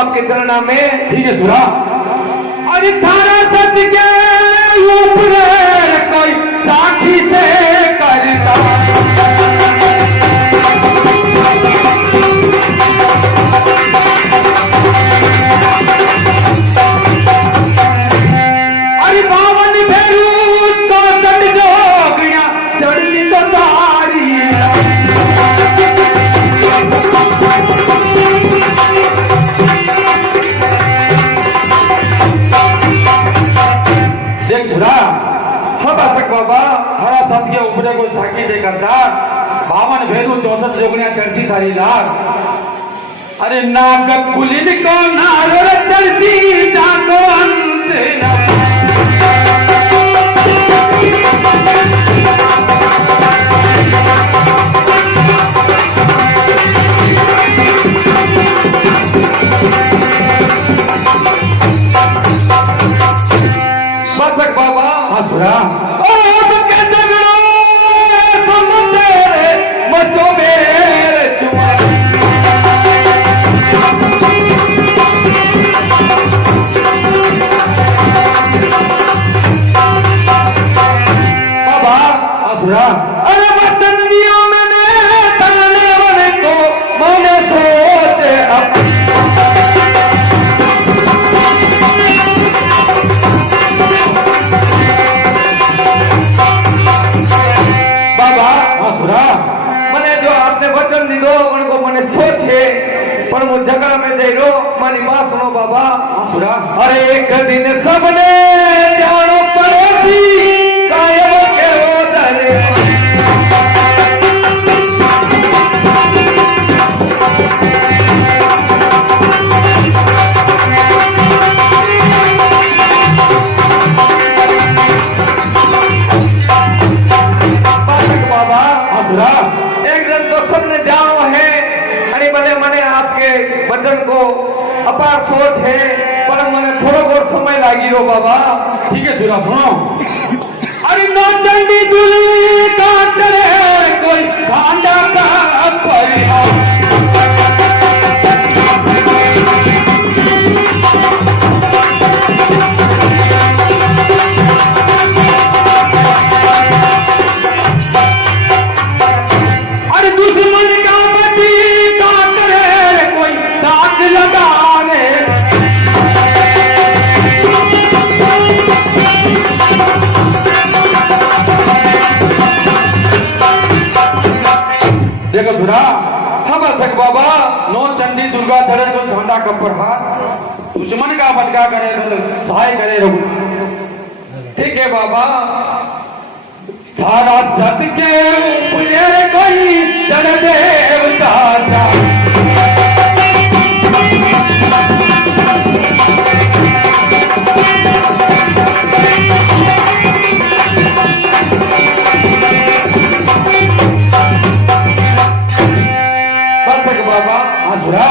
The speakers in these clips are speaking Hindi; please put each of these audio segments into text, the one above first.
आपके चरणा में। ठीक है सुरा। अरे थारा सच के ऊपर कोई साखी से करता, अरे बावन भैरू तो चढ़ जोगियां चढ़ती तो तारी, देख सुरा। हवा तक बाबा हरा सत के ऊपर कोई साखी से करता, 52 भेरू 64 जोगनिया चर्ची थारी लाग। अरे नाग कुलिन को नारो चलती जाको अंत न। बसक बाबा हाँ सुरा। मचो मेरे चुमा, बाबा असुरा। अरे वतनियों मैंने तलने वाले को मैंने सोचे अब, बाबा असुरा। मैंने जो आपने वचन दीधो उनको मैंने सोचे, पर वो झगड़ा में दे रो मारी बात सुनो बाबा। असुरा। अरे एक दिन सबने जानो पड़ोसी कायम के रोदरे, बाबा असुरा। एक दिन तो सबने जानो है, अरे भले मैंने आपके वचन को अपार सोच है, पर मैंने थोड़ा बहुत समय लागी रो बाबा। ठीक है सुरा सुनो। अरे नौ चंडी दुली का चले कोई भांडा का परिहार, अरे दुश्मन का बची का करे कोई दाग लगाने, देखो सुरा। समर्थक बाबा नो चंडी दुर्गा धरे को झंडा कपर हाथ, दुश्मन का भटका करे सहाय करे रहू। ठीक है बाबा। सारा सत के ऊपर कोई चढ़ देवता जा, बसक बाबा असुरा।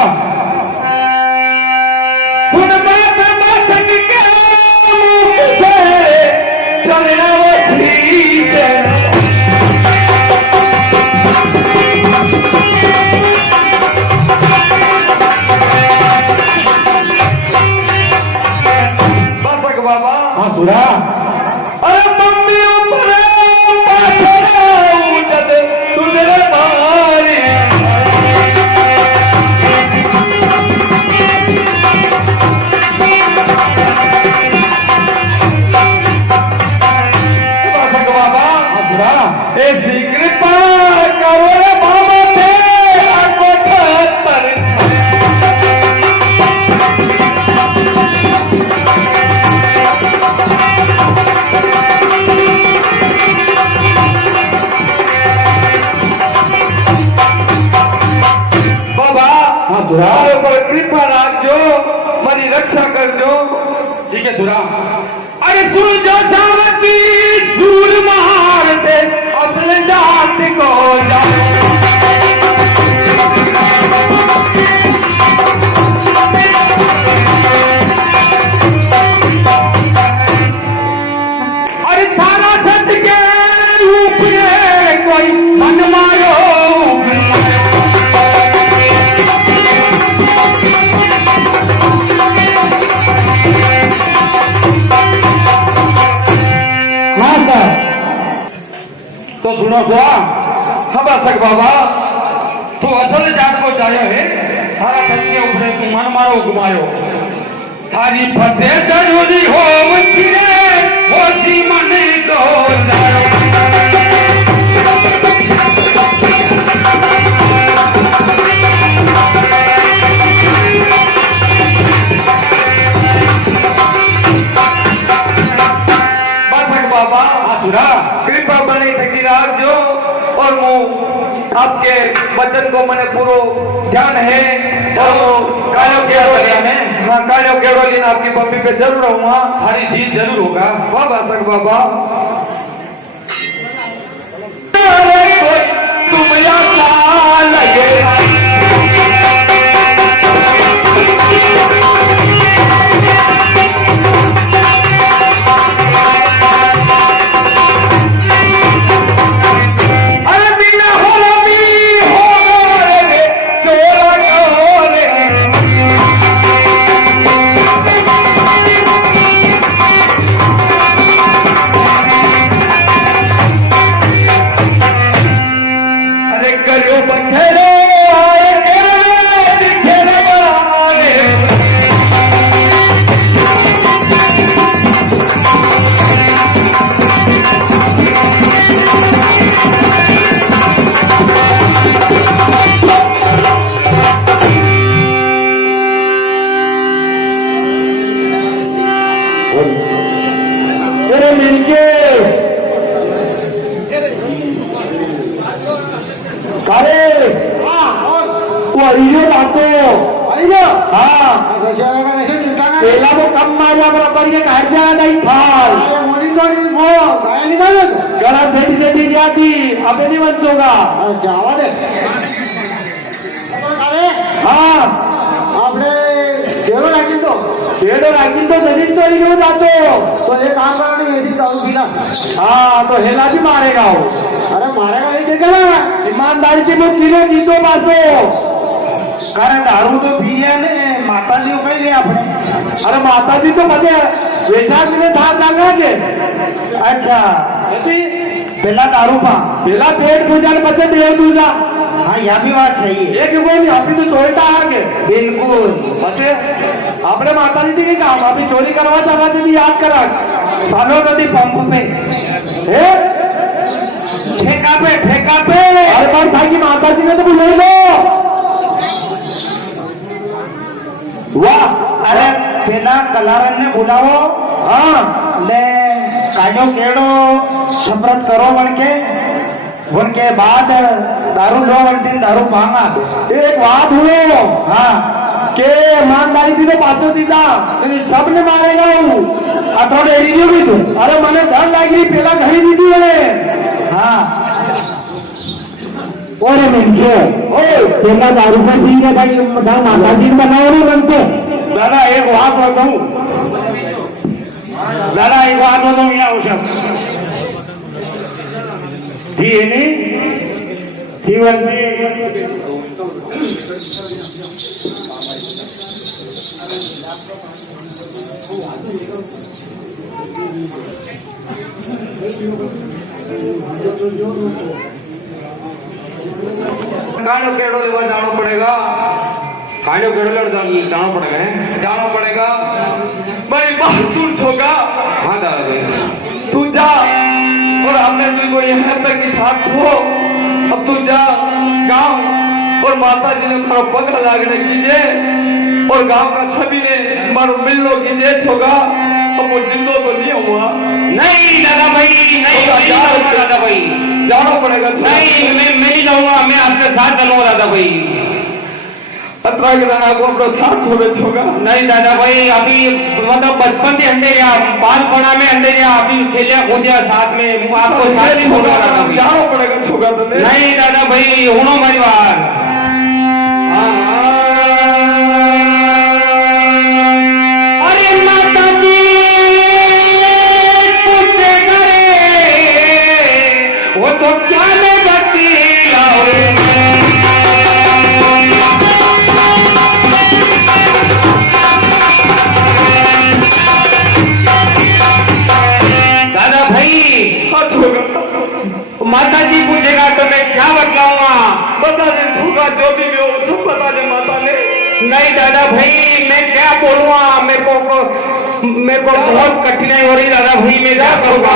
सुन बात बसक के मुख से चलना वही से, बसक बाबा असुरा। अरे मम्मी ऊपर उठत तुझे मारे, बसक बाबा असुरा। ऐसी कृपा करो रे बाबा से आपको पर, बाबा असुरा। मारे पर कृपा राखजो, मारी रक्षा करजो। ठीक है सुरा। अरे सुन जो सावती सूर मारते अपने जात को जा, अरे थारा सच के ऊपर कोई मन मारो, तो हाँ बासक बाबा तू असल जात को जाया है थारा धन के ऊपर तू मन मारो घुमायो थारी फतेह जरूरी हो होती मन को बाबा आसुरा कृपा बने थकी राखजो और मु आपके वचन को मैंने पूरो ध्यान है और वो कालो केवल आपकी बम्बी पे जरूर रहूंगा हरी जीत जरूर होगा वाह बासक बाबा तुम लगे पेला वो कम मारिया बराबर के कहा जाना नहीं फाल गला सेठी सेठी क्या थी अबे नहीं बन होगा जावा दे हाँ આપણે કેવો રાખી તો पेड़ो राखी तो जमीन तो ही जातो તો એ કામ કરવાની એથી દારૂ પીલા हाँ तो हेला भी मारेगा वो અરે મારેगा नहीं क्या ईमानदारी से वो किलो जीतो पासो कारण दारू तो पिए ने माताजी कही गए अपने अरे माताजी तो मजे वैशाख में था जाना के अच्छा पहला दारू पा पहला पेट पूजा ने बचे देव पूजा हाँ यहाँ भी बात सही है एक कोई नहीं अभी तो चोरता आगे बिल्कुल बचे अपने माताजी थी काम अभी चोरी करवा चाहता थी याद करा सालो नदी पंप पे ठेका पे अरे बार भाई की माताजी ने तो बुला लो वाह अरे पेला कलारन ने बुलावो हाँ ले काजो केड़ो शपथ करो उनके बाद दारू लो दिन दारू मांगा एक बात हुए हाँ के ईमानदारी थी तो पातो दीदा सब ने मारेगा हूँ थोड़े एरियो भी तू अरे मैंने डर लगी पेला घड़ी दी थी हाँ और मिलके पेला दारू का ठीक है भाई माता जी बनाओ नहीं बनते दादा एक बात बताऊं यहाँ सब थी नहीं थी बनती कानो केड़ो लेवा जाना पड़ेगा काजो केड़ो जाना पड़ेगा मेरी बात सुन छोगा हाँ दादा भाई तू जा और हमने तुझको यहाँ तक की साथ हो अब तू जा गांव और माता जी ने मारो पकड़ लागने कीजिए और गांव का सभी ने मारो मिलनो कीजिए छोगा अब वो जिंदो तो नहीं हुआ नहीं दादा भाई नहीं जाऊंगा दादा भाई जाना पड़ेगा नहीं मैं नहीं जाऊंगा मैं आपके साथ चलूंगा दादा भाई अतरा के दाना को अपना साथ होवे छोगा नहीं दादा भाई अभी मतलब बचपन से अंधेरिया बालपना में अंधेरिया अभी खेलिया कूदिया साथ में आपको साथ नहीं होगा दादा भाई जाना पड़ेगा छोगा तुम्हें नहीं दादा भाई सुनो मेरी बात अरे माता जी पूछे गए वो तो क्या मैं बत्ती माता जी दादा भाई मैं क्या बोलूँगा, मेरे को बहुत कठिनाई हो रही दादा भाई, मैं क्या करूँगा।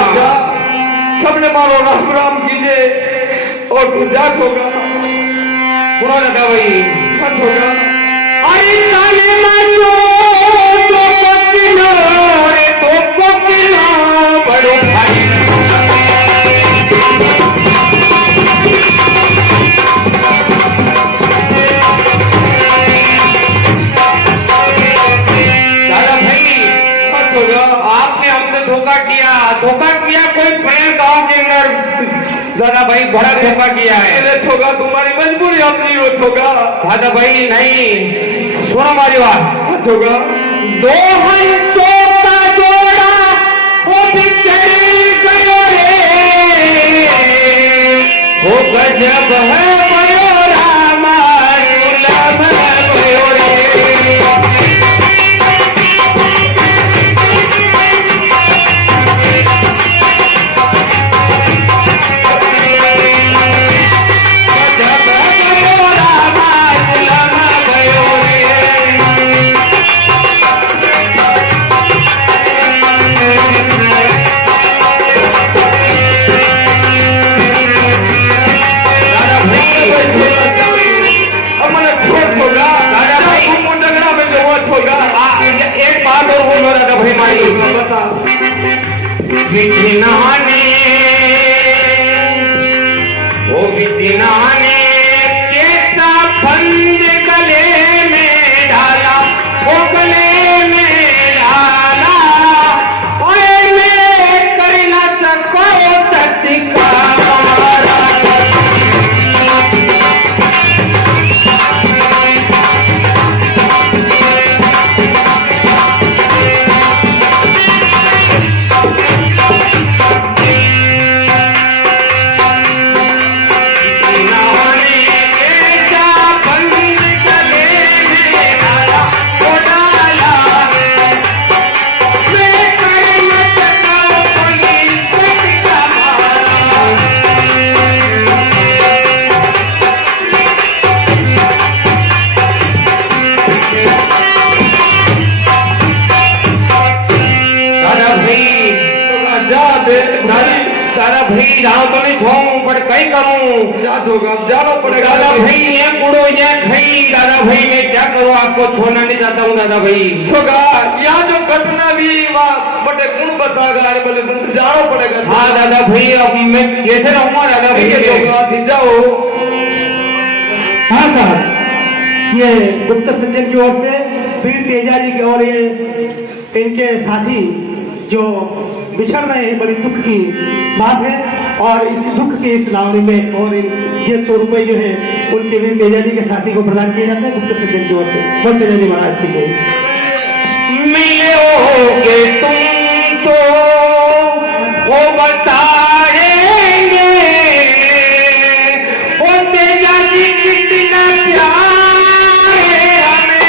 सबने मारो राम राम कीजिए और गुजरात होगा। सुनो दादा भाई, मत होगा। अरे ताने मारो तो पकिलो रे तो पकिलो बड़ो भाई। दादा भाई मत होगा। आपने हमसे धोखा किया कोई प्रेम गांव के अंदर दादा भाई बड़ा धोखा किया है। अरे होगा, तुम्हारी मजबूरी अपनी रोज होगा। दादा भाई नहीं, सुनो हमारी बात। मत होगा। दो हंसों का जोड़ा वो बिछड़ गयो रे, वो गजब है भयो रामा दुर्लभ भयो रे। गजब भयो रामा दुर्लभ भयो रे। दादा भाई अब मैंने छोट होगा। दादा भाई तुमको झगड़ा में जरूरत होगा। एक बात और बोलो दादा भाई मारी, बता। विधि नहाने वो विधि नहाने केसा बंद गले में डाला, वो गले में डाला, ओए मैं कर न सको सतिका मारा। नहाने केसा बंद गले में डाला, वो डाला, मैं कर न सको कोई सतिका मारा। दादा भाई जा दे। दादा भाई जाओ तो नहीं खोऊं पर कई करूं। जात होगा, अब जाना पड़ेगा। दादा भाई ये कुड़ो ये खई, दादा भाई मैं क्या करूं, आपको छोड़ना नहीं चाहता हूँ दादा भाई। होगा। यहाँ जो घटना भी वहाँ बड़े गुण बतागा। अरे बोले तुमको जाना पड़ेगा। हाँ दादा भाई अब मैं कैसे रहूंगा दादा ठीक है, भाई। होगा, फिर जाओ। हाँ साहब, ये गुप्त सज्जन की ओर से वीर तेजा जी की और ये इनके साथी जो बिछड़ रहे हैं, बड़ी दुख की बात है। और इस दुख के इस लावणी में और ये 100 रुपए जो है उनके वीर तेजा जी के साथी को प्रदान किए जाते हैं गुप्त सज्जन की ओर से। बोल तेजा जी महाराज की जय। मिलोगे तुम तो वो बताएंगे, वो तेजा जी कितना प्यार है हमें।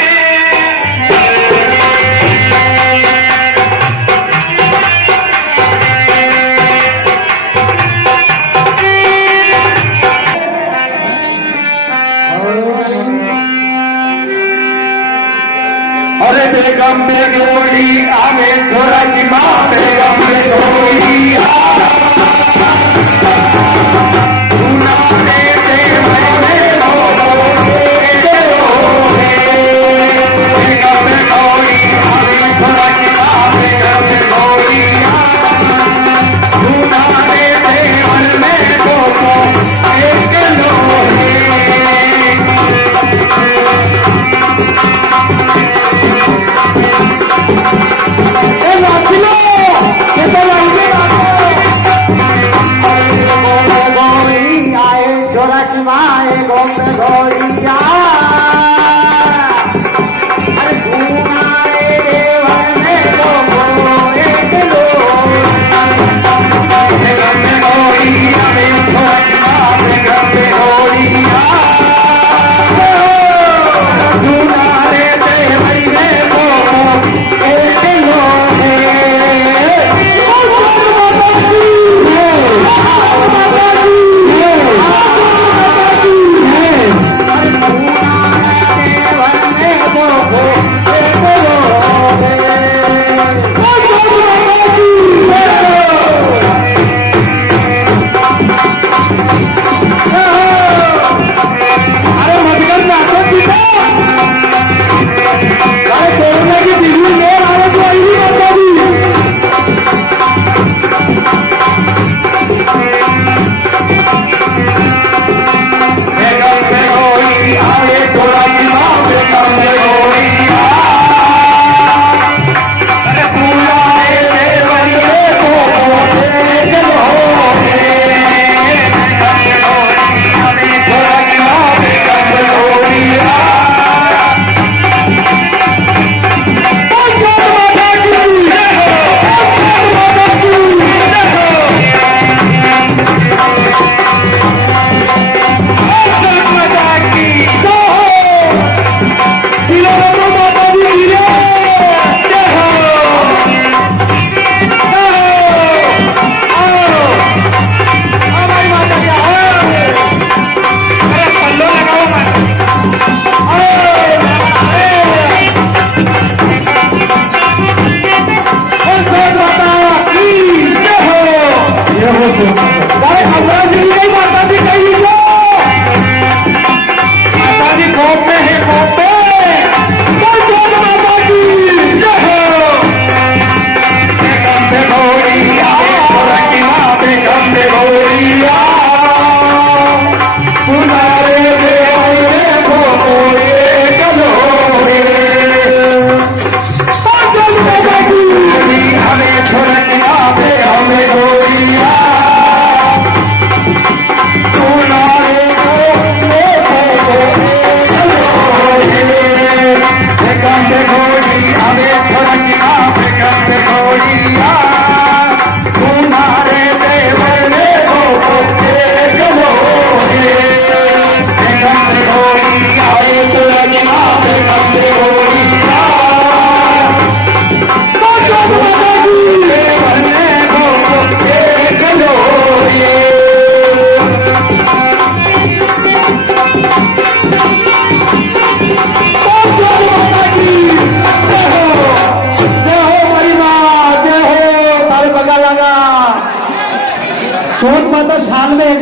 अरे बेगम बेगोड़ी आमे छोरा की माँ बेगम बेगोड़ी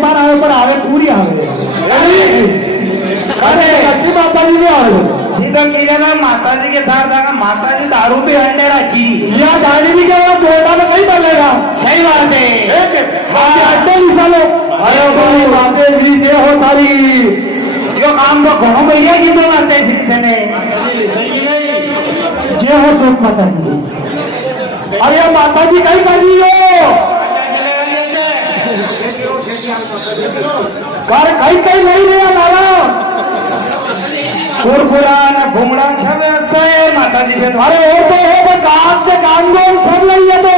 વાર આવે પણ આવે પૂરી આવે अरे अच्छी माता जी ने आवे सीधं केल्यानं माताजी के साथ जागा माताजी दारू पे हंडे राखी या गाड़ी भी क्या जोड़ा में नहीं बनेगा सही बात है अड्डे निकालो अरे भाई माते जी दे हो तारी जो काम तो घणो भैया की तो माते शिक्षण है जे हो सोच माता जी अरे माता जी कहीं कर रही हो कर कहीं कहीं नहीं रहा लाला कुरकुरा न घुमड़ा सब ऐसा है माताजी से अरे वो तो है वो काम से काम को सब नहीं है तो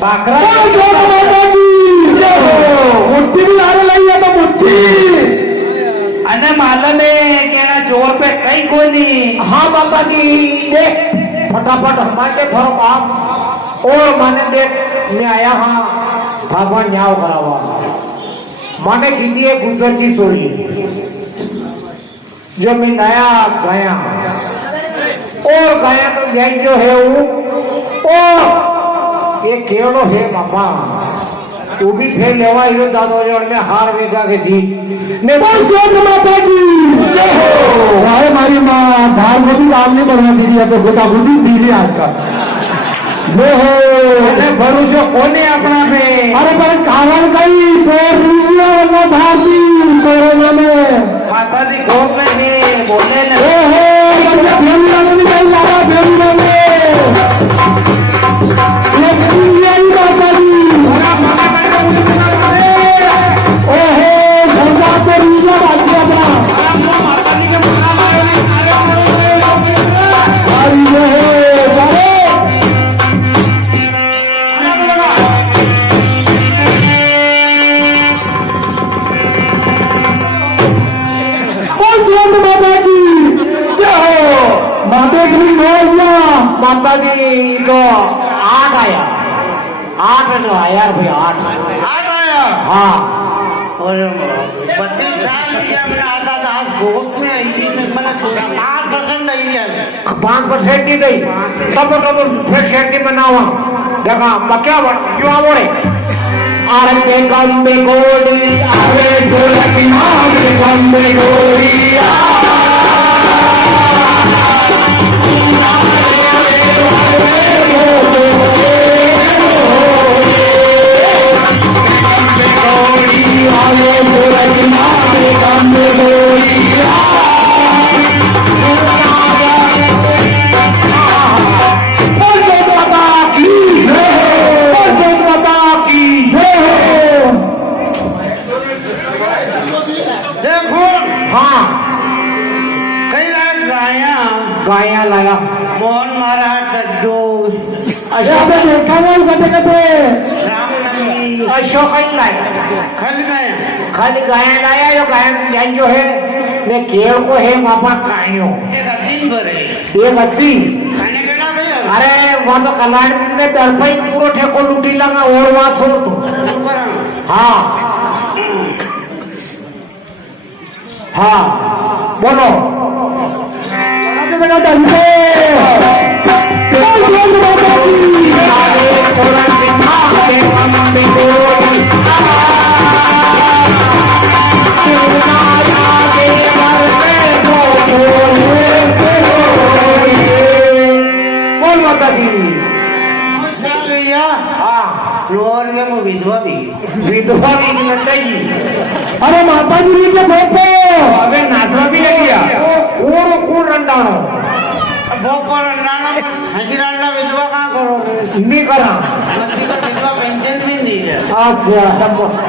बाकरा मुट्ठी भी आने लगी है तो मुट्ठी અને માલને કેના જોર पे कई कोनी हाँ बाबा जी देख फटाफट हमारे भरो काम और मैंने देख मैं आया हाँ भगवान न्याव करावा मैंने कीजिए गुजर की चोरी जो मैं नया गाया और गाया तो यही जो है वो और ये केवलो है बाबा वो भी फिर लेवा ये दादो जोड़ में हार वेगा के दी ने बोल माता जी अरे मारी माँ धार को भी काम नहीं बढ़वा दीदी है तो गोता गुदी दीदी आज का जो हो भरोसे कोने अपना पे अरे पर कारण कई भारती कोरोना में माताजी कोप में है बोले न माता जी तो 8 आया 8 जो आया भाई 8 आया हाँ और 32 साल की हमने आता था आज गोप में आई थी मैंने 5% नहीं है 5% नहीं गई तब फिर शेटी बनावा देखा क्या क्यों बोले आरे गंबे गोली आरे ढोलकी आरे गंबे गोली गाया लगा मोहन महाराज डड्डू अशोक देखा वो कटे कटे रामनवमी अशोक लाया खल गए खाली गाया लाया जो गायन जो है मैं केड़ को है मापा काइयो एक दिन भरे ये गद्दी खाने के ना भैया अरे वो तो कल्याण में दरपई पूरा ठेको लूटी लगा और वहां छोड़ दो हाँ हाँ बोलो बेटा डंडे बोल माता जी हाँ फ्लोर में वो विधवा भी नहीं अरे माता जी ने बोलते अबे नाचवा भी नहीं किया कूड़ रंडाणो भोपाल राणा हंसी राणा विधवा कहाँ करोगे नहीं करा विधवा पेंशन भी नहीं है अच्छा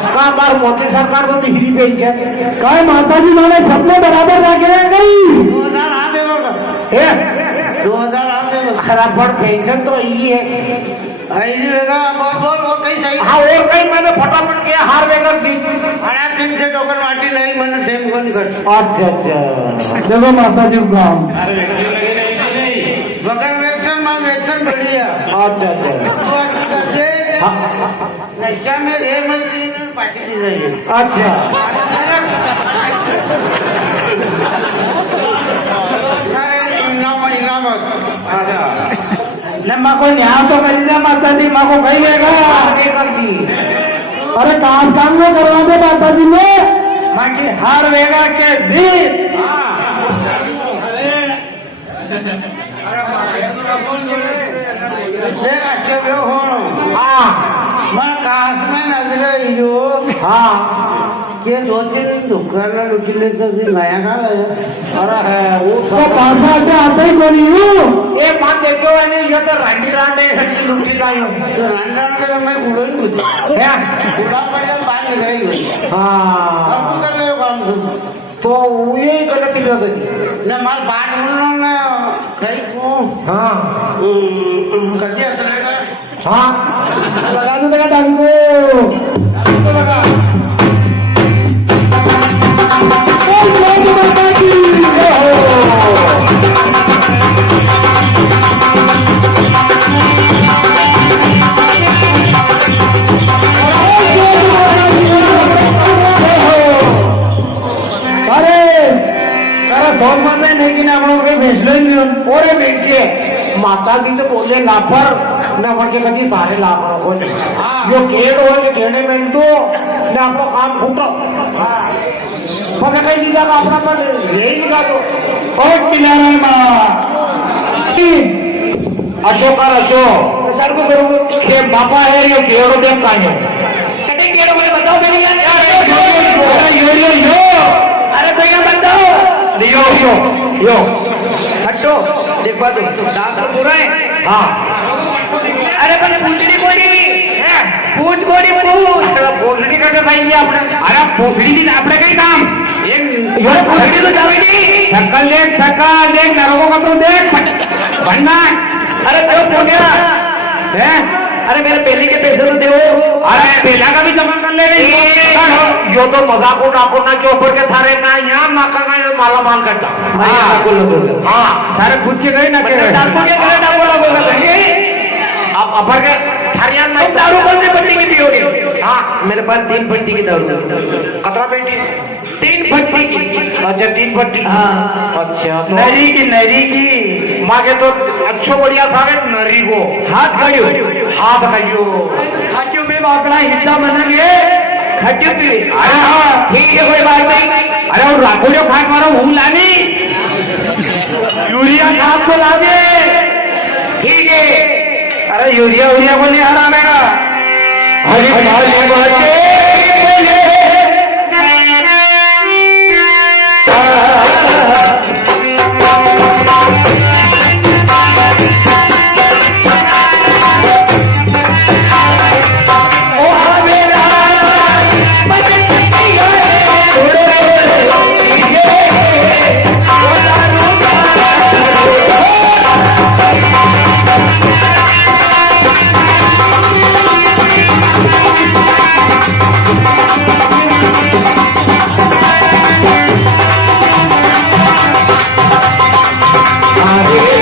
कहाँ बार मोदी सरकार को हिरी पेंशन काय माता जी मैंने सबने बराबर रखे हैं कहीं 2000 हाँ दे दो 2000 हाँ दे दो खराब पर पेंशन तो यही है ऐसी वेगा बोल वो कहीं सही हाँ और कहीं मैंने फटाफट किया हार वेगर की अरे 3 से टोकन वाटी नहीं मैंने सेम को नहीं कर अच्छा अच्छा चलो माता जी गाँव वगैर वेक्शन मां वेक्शन बढ़िया अच्छा अच्छा नशा में रे मंत्री पार्टी दी जाएगी अच्छा इनामत अच्छा ને માકો ન્યાય તો કરી દે માતાજી માકો કઈ દેગા आगे कर दी अरे काम नो करवा दे माताजी ने बाकी हार वेगा के दी ये दो तीन दुकान लुटले तो नया का अरे है वो तो पासा से आते ही कोनी हूँ ये मान देखो मैंने ये तो रांडी रांडे लुटी लायो रंडा में मैं गुड़ोई कुछ है गुड़ा पहले बाहर निकली हुई हाँ अब कर ले काम तो ये गलती हो गई ना माल बाहर बोलना ना सही को हाँ कर दिया चलेगा हाँ लगा दो लगा डाल दो लगा लेकिन आप लोग भेजलो नहीं और बेटे माता जी तो बोले लापर न बढ़ के कभी सारे लापरों को जो गेट हो के घेने में तो न आप लोग काम फूटो पता कहीं लीजा का अपना पर रेल का तो बहुत पिलाना अशोकर अशोक सर को करूँ ये बापा है ये गेड़ो देख का कटे गेड़ो में बताओ यो अरे भैया बताओ यो यो यो हटो देखो तो दाम तो पूरा है हाँ अरे पण पूछड़ी कोणी पूछ कोणी पोसडी करते पाहिजे आपण अरे पोसडी दिन आपलं काही काम एक पोसडी तो जावेगी सकल देख नरको का तो देख भन्ना अरे तो पोन्या है अरे मेरे पहले के पैसे तो दो अरे पहला का भी जमा कर ले जो तो मजाक ना के ऊपर के थारे ना यहाँ माका का माला माल करता हाँ सारे खुद के गए ना डाकू के गए डाकू आप अपर के हरियाणा में दारू कौन सी पट्टी की पियोगे हाँ मेरे पास 3 पट्टी की दारू कतरा पेटी 3 पट्टी की अच्छा 3 पट्टी हाँ अच्छा तो नरी की मागे तो अच्छो बढ़िया था नरी को हाथ खड़ियो में अपना हिस्सा बनेंगे खट्टी पी अरे हाँ ठीक है कोई बात नहीं अरे और राखोड़ियो खाट मारो भूल लानी यूरिया खाद को लागे ठीक है अरे यूरिया को नहीं हरामेगा Hare